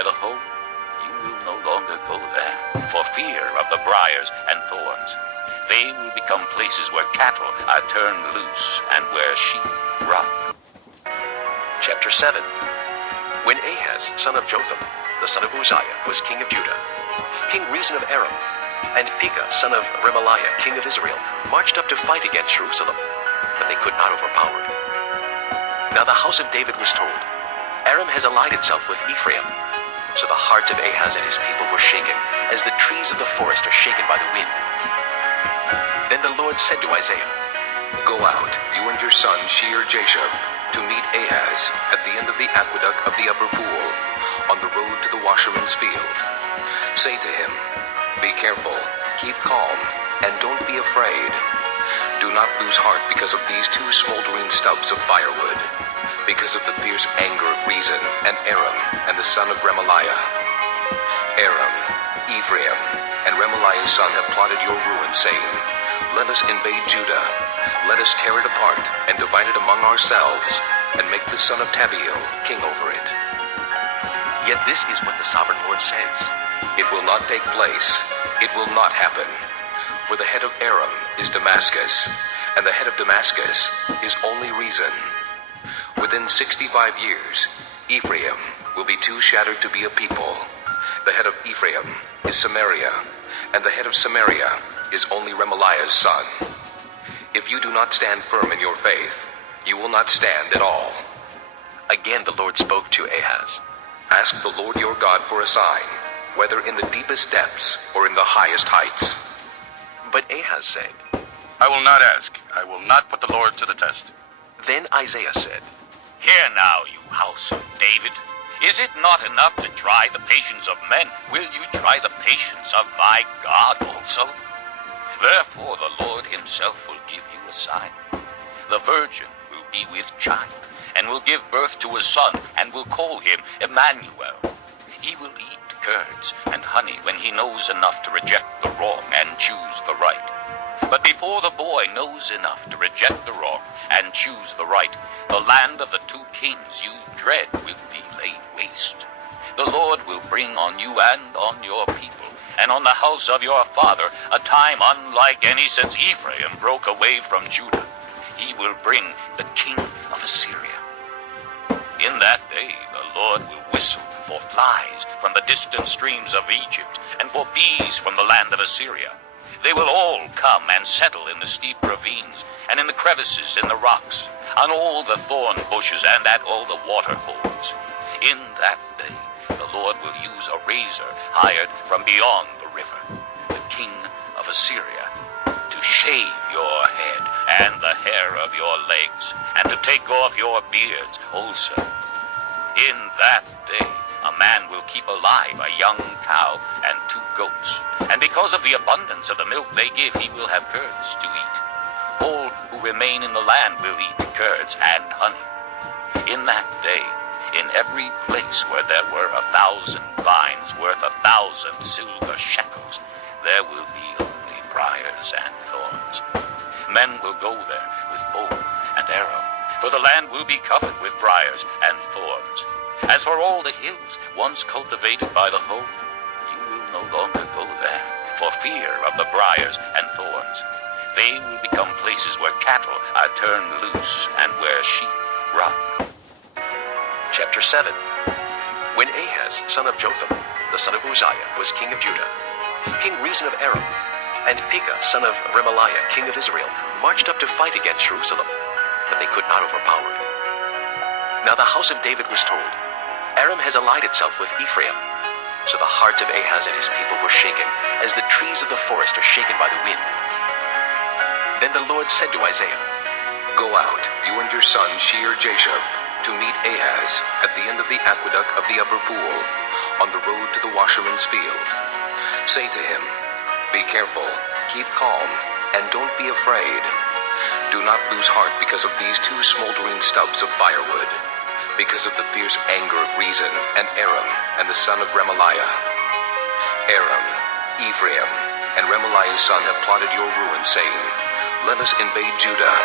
by the hoe, you will no longer go there, for fear of the briars and thorns. They will become places where cattle are turned loose and where sheep run. Chapter 7. When Ahaz, son of Jotham, the son of Uzziah, was king of Judah, King Rezin of Aram, and Pekah, son of Remaliah, king of Israel, marched up to fight against Jerusalem, but they could not overpower it. Now the house of David was told, Aram has allied itself with Ephraim. So the hearts of Ahaz and his people were shaken, as the trees of the forest are shaken by the wind. Then the Lord said to Isaiah, Go out, you and your son Shear-Jashub, to meet Ahaz at the end of the aqueduct of the upper pool, on the road to the washerman's field. Say to him, Be careful, keep calm, and don't be afraid. Do not lose heart because of these two smoldering stubs of firewood, because of the fierce anger of Rezin and Aram and the son of Remaliah. Aram, Ephraim, and Remaliah's son have plotted your ruin, saying, Let us invade Judah. Let us tear it apart and divide it among ourselves, and make the son of Tabiel king over it. Yet this is what the sovereign Lord says. It will not take place. It will not happen. For the head of Aram is Damascus, and the head of Damascus is only Rezin. Within 65 years, Ephraim will be too shattered to be a people. The head of Ephraim is Samaria, and the head of Samaria is only Remaliah's son. If you do not stand firm in your faith, you will not stand at all. Again the Lord spoke to Ahaz. Ask the Lord your God for a sign, whether in the deepest depths or in the highest heights. But Ahaz said, I will not ask. I will not put the Lord to the test. Then Isaiah said, Hear now, you house of David. Is it not enough to try the patience of men? Will you try the patience of my God also? Therefore the Lord himself will give you a sign. The virgin will be with child, and will give birth to a son, and will call him Emmanuel. He will eat curds and honey when he knows enough to reject the wrong and choose the right. But before the boy knows enough to reject the wrong and choose the right, the land of the two kings you dread will be laid waste. The Lord will bring on you and on your people, and on the house of your father, a time unlike any since Ephraim broke away from Judah. He will bring the king of Assyria. In that day the Lord will whistle for flies from the distant streams of Egypt, and for bees from the land of Assyria. They will all come and settle in the steep ravines, and in the crevices in the rocks, on all the thorn bushes and at all the water holes. In that day the Lord will use a razor hired from beyond the river, the king of Assyria, to shave your head and the hair of your legs, and to take off your beards also. In that day a man will keep alive a young cow and 2 goats, and because of the abundance of the milk they give, he will have curds to eat. All who remain in the land will eat curds and honey. In that day, in every place where there were 1,000 vines worth 1,000 silver shekels, there will be only briars and thorns. Men will go there with bow and arrow, for the land will be covered with briars and thorns. As for all the hills once cultivated by the hoe, you will no longer go there, for fear of the briars and thorns. They will become places where cattle are turned loose and where sheep run. Chapter 7. When Ahaz, son of Jotham, the son of Uzziah, was king of Judah, King Rezin of Aram, and Pekah, son of Remaliah, king of Israel, marched up to fight against Jerusalem, but they could not overpower it. Now the house of David was told, Aram has allied itself with Ephraim. So the hearts of Ahaz and his people were shaken, as the trees of the forest are shaken by the wind. Then the Lord said to Isaiah, Go out, you and your son Shear-Jashub, to meet Ahaz at the end of the aqueduct of the upper pool, on the road to the washerman's field. Say to him, Be careful, keep calm, and don't be afraid. Do not lose heart because of these two smoldering stubs of firewood, because of the fierce anger of Rezin and Aram and the son of Remaliah. Aram, Ephraim, and Remaliah's son have plotted your ruin, saying, Let us invade Judah.